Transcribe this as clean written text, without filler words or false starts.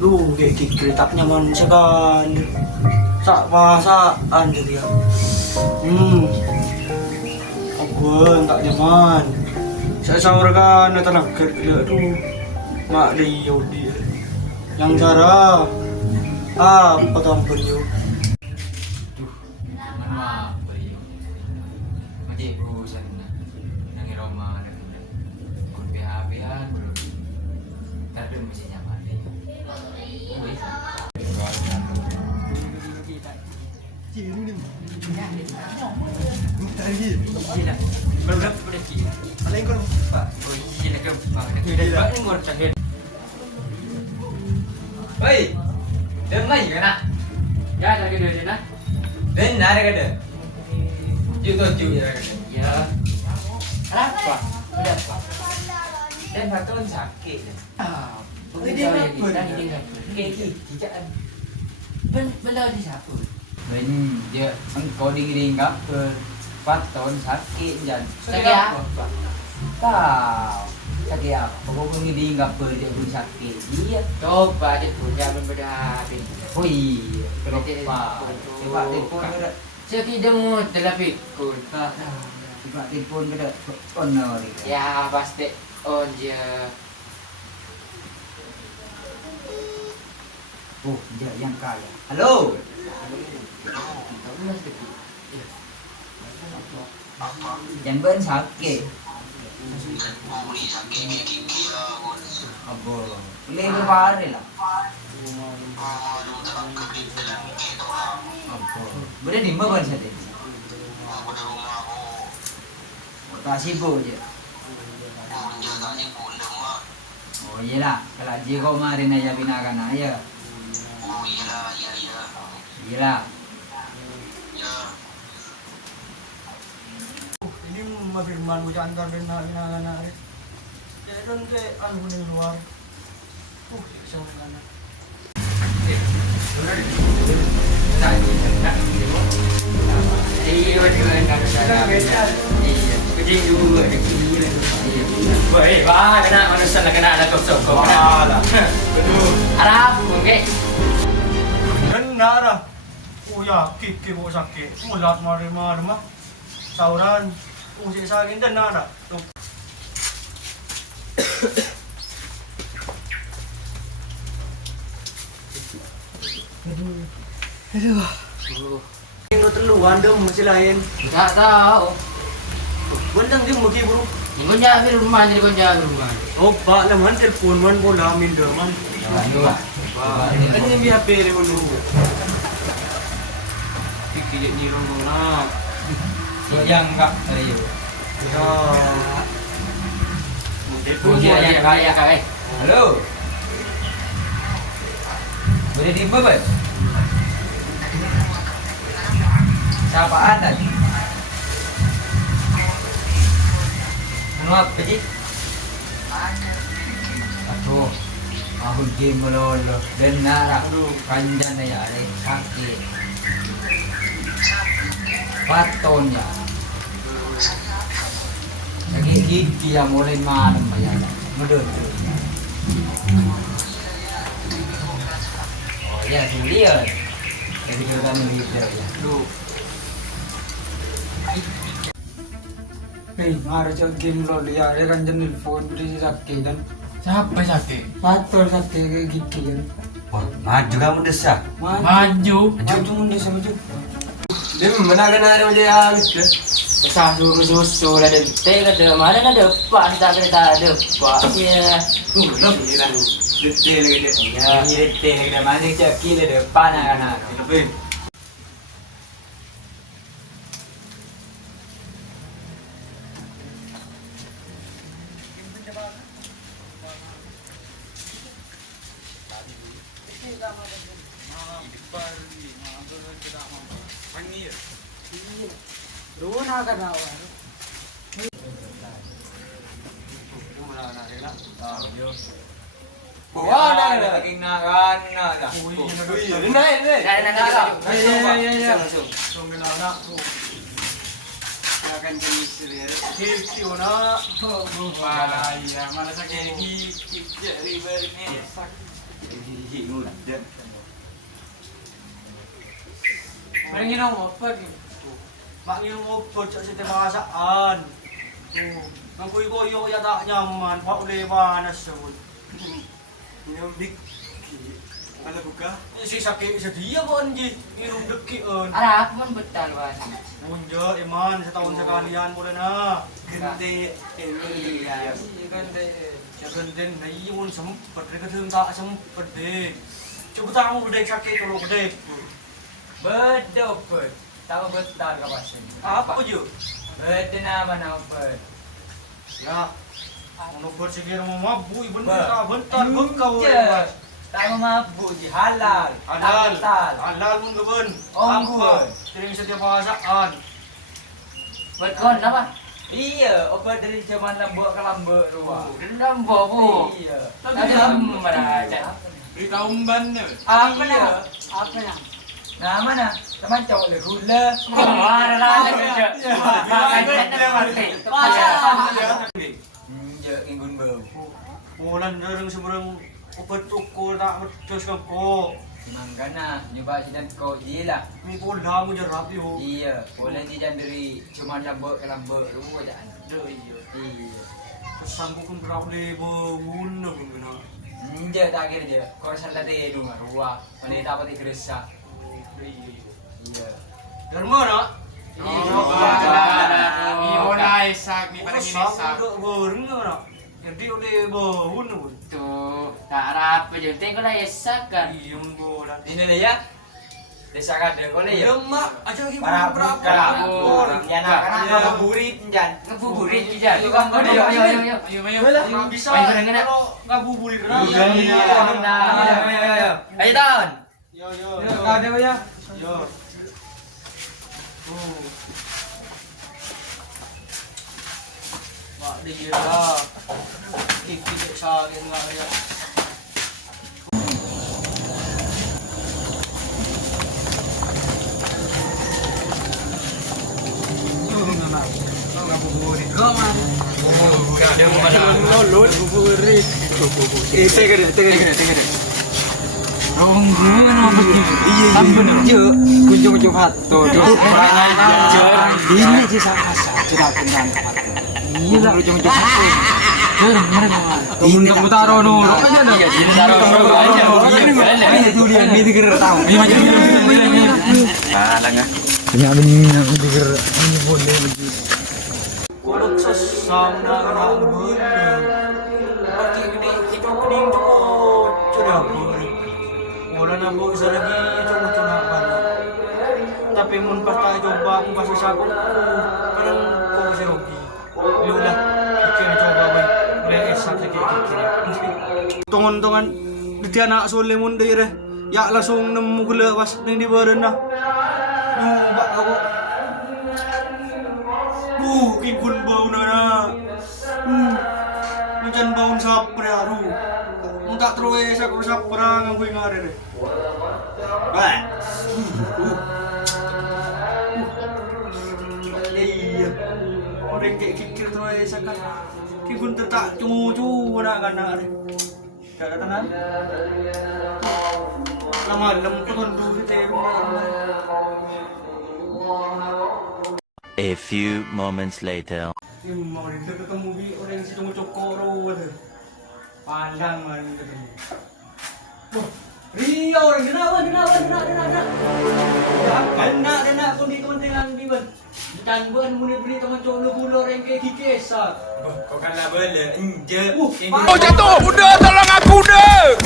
Lu kayak gigil tak nyaman sekali. Sak pasaan jadi ya. Aku tak nyaman. Saya sawarkan tenaga gila tuh. Mak dia dia. Yang cara apa tampil yuk? Duh, mana apa ya? Macam urusan yang Roma dan kun PHP-an bro. Tapi mesti nyaman deh. Hei, dem mai ke nak? Ya, dah kena dia nak. Den ada kena. Ju ya kena. Ya. Apa? Ada apa? Den bakal sakit. Ah, dia nak kaki tidak. Benda di siapa? Ben dia engkau dingin ke 4 tahun sakit jan. Sakit apa? Tahu. Sakit apa? Pokok ngidi ngapa dia pun sakit. Iya. Coba dia punya berbeda. Oh iya. Kenapa? Coba telefon ke. Sakit demo telefon. Coba telefon ke. Honor. Ya pasti on je. Oh, dia yang kaya. Halo. Yang ben sakit. Apa? Boleh berpare lah. Apa? Boleh di mana saja? Tak sibuk je. Oh iyalah, kalau dia kau kemarin aja binakan aja. Iyalah. Ini mafirman ko dyan karena na rin. Kaya doon kay ano ko ng luar. Isang na. Woi, ba kena manusia nak kena anak kosong kau kena. Arab, okey. Nara. Ya, kiki ko sakit. Mulat marima mah. Sauran. Usi sa akin dan nara. Aduh. Yang teluan dong masih lain. Tak tahu. Bentang dia mungkin bro. Kau jaga di rumah, jadi kau jaga di rumah. Oh, pak laman telepon man bola min man. Kan yang biar pere dulu. Kiki ni rong na. Yang enggak ada you. Ya. Punya yang kaya kaya. Halo. Boleh di mana? Siapa anda? Kenapa sih? Aduh, aku game melolo. Benar aku kanjan ya, sakit. Patonnya. Lagi gigi yang mulai malam ya. Medut. Oh ya, sulian. Jadi kita melihat ya. Lu. Nih, ada game lo dia kan jenis phone beri sakit dan Siapa sakit? patol sakit kayak gigi kan. Wah, maju kamu desa. Maju. Maju mun dia sama tu. Dia menakan hari macam yang itu. Sah susu lah ada teh mana ada pak kita ada pak ya. Detail lagi dia. Ya ini teh kita mana cek kilo depan anak. Lebih. Runa ka na awal. Wah, dah king nakan na. Naik. Ya. Sungguh nak. Akan jenis serius. Kiki na. Wala ya, malas sakit gigi river ni. Mari nginom apa gitu? Mak nginom obat cak sete masakan. Tuh, nang koyo ya tak nyaman, pak udah panas sebut. Minum dik. Mana buka? Si sakit sedia kok anji, ngirum dekian. Arah aku man betal kan. Munjo iman setahun sekalian boleh na. Gede. Ini ya. Genden na iyon sempet, kadang tak sempet deh. Coba tahu bedek sakit kalau bedek. Bedopet. Tahu betal ka pasin. Apa jo? Bede nama naupet. Ya, ano ba sige mo mabuy bentar bentar kau. Tahu mabuk di halal. Halal, Betal. halal mun gaben. Ongguan. Tering sedia pasaan. Betul apa? Iya, obat dari zaman lambok ke lambok ruang. Lambok bu. Iya. Tadi aja. Berita umban nih. Apa nak? Apa nak? Nah mana? Teman cowok le gula. Mana lah kerja. Ya ingun bau. Bulan dereng seberang obat ukur tak terus kau. Manggana nyoba sinan kau gila. Mi pola mo jarap yo. Iya, boleh dijan dari cuma lambok ke lambok ruang aja. Iya. Iya. Sanggup kun berapa lebo mun na kun na. Nje tak kira je. Kau salah deh rumah ruang. Mana dapat dikerasa. Iya. Derma na. Ibu naik sak nih pada gini sak. Goreng na. Jadi oleh bau na. Tuh, tak rapi je. Tengok lah esakan. Iyong bola. Ini nih ya. Desa kadang kau ya. Derma aja lagi Para berapa? orang ya nak karena ngabuburit penjan. Ngebuburit je. Itu kan kau Ayo, ayo, ayo, ayo. Ayo, ayo. Bisa Main bareng enak. kalau ngabuburit Iya. Iya. Ayo tahun. Yo. Ada ya. Yo. Mak dia lah. Kiki sa gen nga ya. Kunjung hatu. Ini sih sudah kenal. Iya lah ujung hatu. Ini kamu taruh no. Iya, sini taruh no. Iya, itu dia. Ini dikira tahu. Ini maju. Langa. Banyak benar dikira ini boleh begitu. Kulot sa samna na bener. Pati gede itu kuning cukup sudah boleh. Wala na bo isa lagi cukup tunakan. Tapi mun pas tayo coba kung pasasakot ko parang ko si Rocky. Lula, kaya coba ba? Lees sa lagi kikira. Tongon-tongan di anak sole mun dire. Ya langsung nemu gula was ning di badan na. Ba ako. Kikun bau na. Macam bau sapra ru. Munta troe sa ko sapra ng kuy ngare ne. Ba. Iya. Orang kayak kikir troe sa ka. Kikun tertak cumu-cumu na kana re. Kada tanan. Lama ko ton du te A few moments later. Yung mga rin ketemu bi orang si tunggu cokoro ada. Pandang man ketemu. Wah, Rio orang genawan. Ya, kena pun di kontingan di ban. Dan ban muni teman cok lu orang kayak kikesa. Kau kan lah bela. Oh, Oh jatuh, udah tolong aku udah.